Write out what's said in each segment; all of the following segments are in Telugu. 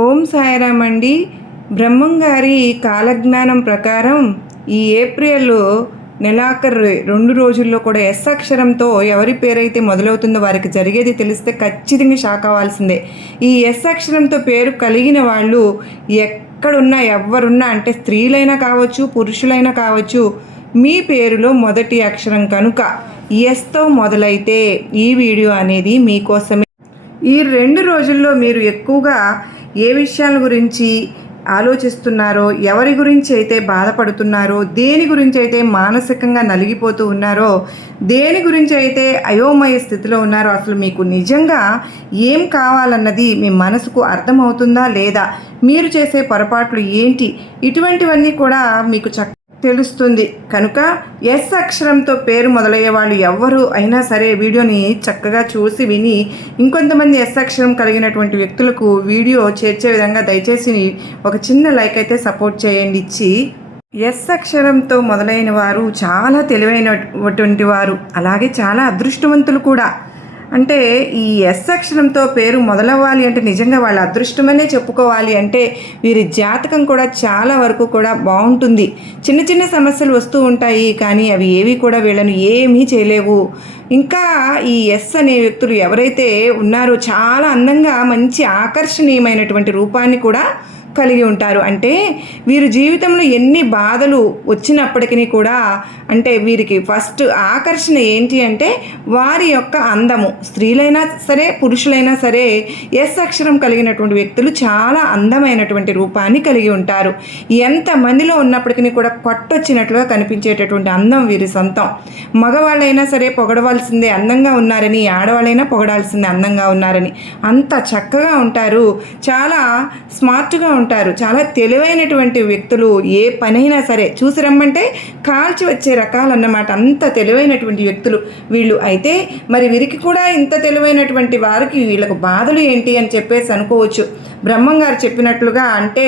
ఓం సాయిరామ్ అండి. బ్రహ్మంగారి కాలజ్ఞానం ప్రకారం ఈ ఏప్రిల్ నెలాఖరు 2 రోజుల్లో కూడా ఎస్ అక్షరంతో ఎవరి పేరైతే మొదలవుతుందో వారికి జరిగేది తెలిస్తే ఖచ్చితంగా షాక్ అవ్వాల్సిందే. ఈ ఎస్ అక్షరంతో పేరు కలిగిన వాళ్ళు ఎక్కడున్నా ఎవరున్నా, అంటే స్త్రీలైనా కావచ్చు, పురుషులైనా కావచ్చు, మీ పేరులో మొదటి అక్షరం కనుక ఎస్తో మొదలైతే ఈ వీడియో అనేది మీకోసమే. ఈ 2 రోజుల్లో మీరు ఎక్కువగా ఏ విషయాల గురించి ఆలోచిస్తున్నారో, ఎవరి గురించి అయితే బాధపడుతున్నారో, దేని గురించి అయితే మానసికంగా నలిగిపోతూ ఉన్నారో, దేని గురించి అయితే అయోమయ స్థితిలో ఉన్నారో, అసలు మీకు నిజంగా ఏం కావాలన్నది మీ మనసుకు అర్థమవుతుందా లేదా, మీరు చేసే పొరపాట్లు ఏంటి, ఇటువంటివన్నీ కూడా మీకు తెలుస్తుంది. కనుక ఎస్ అక్షరంతో పేరు మొదలయ్యే వాళ్ళు ఎవ్వరు అయినా సరే వీడియోని చక్కగా చూసి విని ఇంకొంతమంది ఎస్ అక్షరం కలిగినటువంటి వ్యక్తులకు వీడియో చేర్చే విధంగా దయచేసి ఒక చిన్న లైక్ అయితే సపోర్ట్ చేయండి ఇచ్చి. ఎస్ అక్షరంతో మొదలైన వారు చాలా తెలివైనటువంటి వారు, అలాగే చాలా అదృష్టవంతులు కూడా. అంటే ఈ ఎస్ అక్షరంతో పేరు మొదలవ్వాలి అంటే నిజంగా వాళ్ళ అదృష్టమనే చెప్పుకోవాలి. అంటే వీరి జాతకం కూడా చాలా వరకు కూడా బాగుంటుంది. చిన్న చిన్న సమస్యలు వస్తూ ఉంటాయి, కానీ అవి ఏవి కూడా వీళ్ళను ఏమీ చేయలేవు. ఇంకా ఈ ఎస్ అనే వ్యక్తులు ఎవరైతే ఉన్నారో చాలా అందంగా మంచి ఆకర్షణీయమైనటువంటి రూపాన్ని కూడా కలిగి ఉంటారు. అంటే వీరి జీవితంలో ఎన్ని బాధలు వచ్చినప్పటికీ కూడా, అంటే వీరికి ఫస్ట్ ఆకర్షణ ఏంటి అంటే వారి యొక్క అందము. స్త్రీలైనా సరే, పురుషులైనా సరే ఎస్ అక్షరం కలిగినటువంటి వ్యక్తులు చాలా అందమైనటువంటి రూపాన్ని కలిగి ఉంటారు. ఎంతమందిలో ఉన్నప్పటికీ కూడా కొట్టొచ్చినట్లుగా కనిపించేటటువంటి అందం వీరి సొంతం. మగవాళ్ళైనా సరే పొగడవలసిందే అందంగా ఉన్నారని, ఆడవాళ్ళైనా పొగడాల్సిందే అందంగా ఉన్నారని. అంత చక్కగా ఉంటారు, చాలా స్మార్ట్గా ఉంటారు, చాలా తెలివైనటువంటి వ్యక్తులు. ఏ పనైనా సరే చూసి రమ్మంటే కాల్చి వచ్చే రకాలన్నమాట. అంత తెలివైనటువంటి వ్యక్తులు వీళ్ళు. అయితే మరి వీరికి కూడా ఇంత తెలివైనటువంటి వారికి వీళ్ళకు బాధలు ఏంటి అని చెప్పేసి అనుకోవచ్చు. బ్రహ్మంగారు చెప్పినట్లుగా అంటే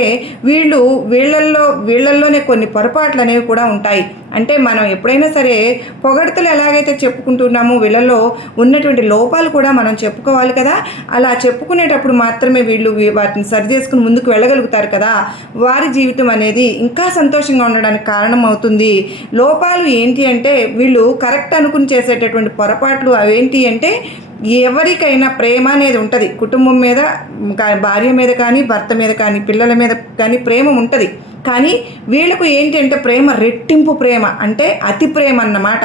వీళ్ళల్లోనే కొన్ని పొరపాట్లు అనేవి కూడా ఉంటాయి. అంటే మనం ఎప్పుడైనా సరే పొగడ్తలు ఎలాగైతే చెప్పుకుంటున్నామో వీళ్ళల్లో ఉన్నటువంటి లోపాలు కూడా మనం చెప్పుకోవాలి కదా. అలా చెప్పుకునేటప్పుడు మాత్రమే వీళ్ళు వాటిని సరి చేసుకుని ముందుకు వెళ్ళగలుగుతారు కదా. వారి జీవితం అనేది ఇంకా సంతోషంగా ఉండడానికి కారణం అవుతుంది. లోపాలు ఏంటి అంటే వీళ్ళు కరెక్ట్ అనుకుని చేసేటటువంటి పొరపాట్లు అవేంటి అంటే, ఎవరికైనా ప్రేమ అనేది ఉంటుంది. కుటుంబం మీద, భార్య మీద కానీ, భర్త మీద కానీ, పిల్లల మీద కానీ ప్రేమ ఉంటుంది. కానీ వీళ్ళకు ఏంటి అంటే ప్రేమ రెట్టింపు ప్రేమ, అంటే అతి ప్రేమ అన్నమాట.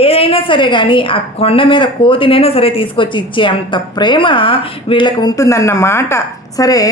ఏదైనా సరే కానీ ఆ కొండ మీద కోతినైనా సరే తీసుకొచ్చి ఇచ్చే అంత ప్రేమ వీళ్ళకు ఉంటుందన్నమాట. సరే.